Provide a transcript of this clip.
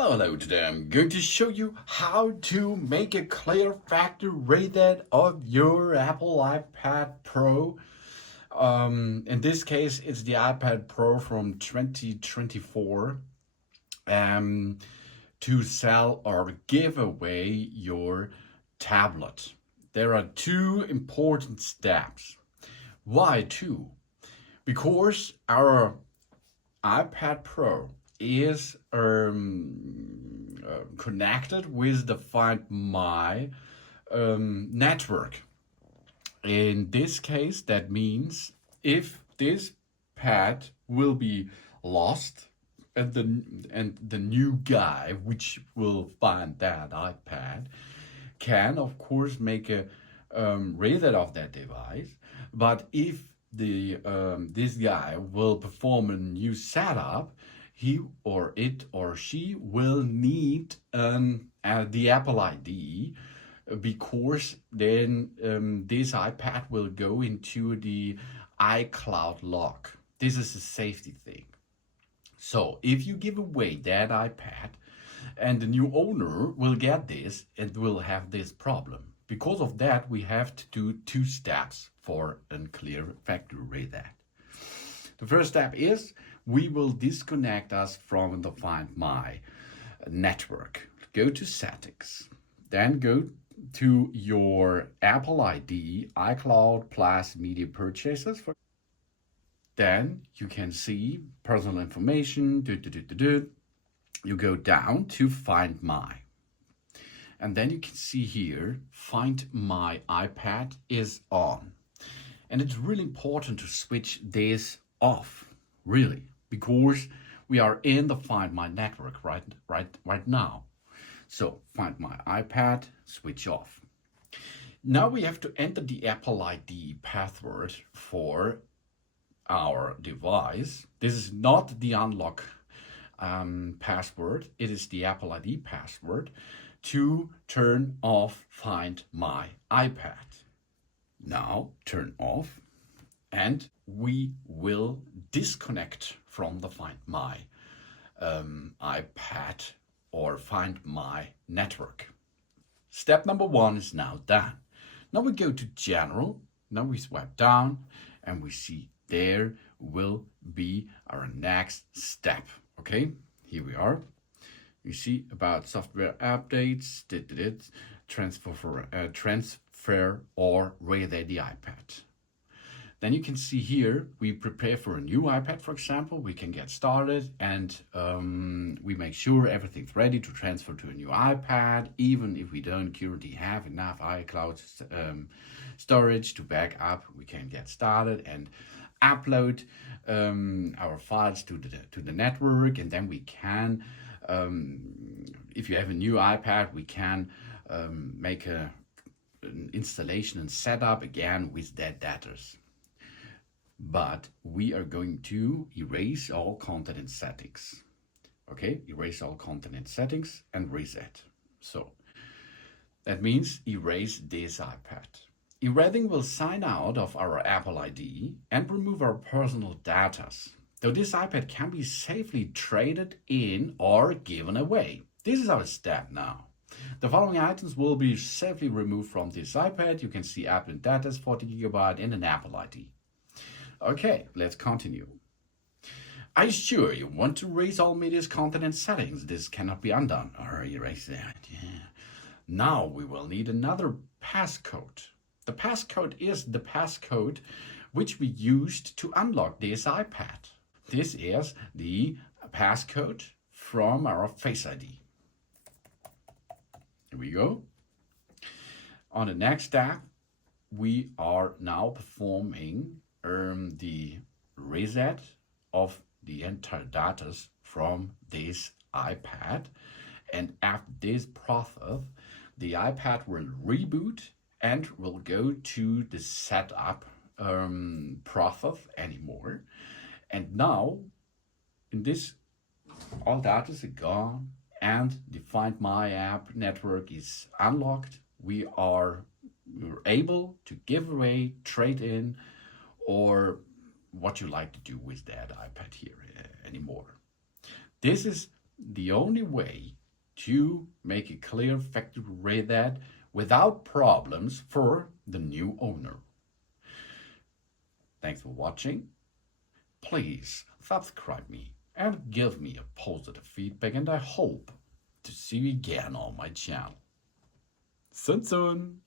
Hello, today I'm going to show you how to make a clear factory reset of your Apple iPad Pro. In this case, it's the iPad Pro from 2024 to sell or give away your tablet. There are two important steps. Why two? Because our iPad Pro is connected with the Find My network. In this case, that means if this pad will be lost and the new guy which will find that iPad can of course make a reset of that device, but if this guy will perform a new setup, he or it or she will need the Apple ID, because then this iPad will go into the iCloud lock. This is a safety thing. So if you give away that iPad and the new owner will get this, it will have this problem. Because of that, we have to do two steps for a clear factory reset. The first step is we will disconnect us from the Find My network. Go to Settings, then go to your Apple ID, iCloud plus Media Purchases. Then you can see personal information. You go down to Find My. And then you can see here, Find My iPad is on. And it's really important to switch this off, really, because we are in the Find My network right now. So Find My iPad, switch off. Now we have to enter the Apple ID password for our device. This is not the unlock password, it is the Apple ID password to turn off Find My iPad. Now turn off and we will disconnect from the Find My iPad or Find My network. Step number one is now done. Now we go to General, now we swipe down and we see there will be our next step. Okay, here we are. You see about software updates, transfer or reset the iPad. Then you can see here, we prepare for a new iPad, for example. We can get started and we make sure everything's ready to transfer to a new iPad, even if we don't currently have enough iCloud storage to back up. We can get started and upload our files to the network, and then we can, if you have a new iPad, we can make an installation and setup again with that data. But we are going to erase all content and settings. Okay, erase all content and settings and reset. So that means erase this iPad. Erasing will sign out of our Apple ID and remove our personal data. So this iPad can be safely traded in or given away. This is our step now. The following items will be safely removed from this iPad. You can see Apple data, 40 GB and an Apple ID. Okay, let's continue. Are you sure you want to erase all media's content and settings? This cannot be undone. Or erase that, yeah. Now we will need another passcode. The passcode is the passcode which we used to unlock this iPad. This is the passcode from our Face ID. Here we go. On the next step, we are now performing the reset of the entire data from this iPad. And after this process, the iPad will reboot and will go to the setup process anymore. And now, in this, all data is gone and the Find My app network is unlocked. We're able to give away, trade in, or what you like to do with that iPad here anymore. This is the only way to make a clear factory readout without problems for the new owner. Thanks for watching. Please subscribe me and give me a positive feedback, and I hope to see you again on my channel. Soon.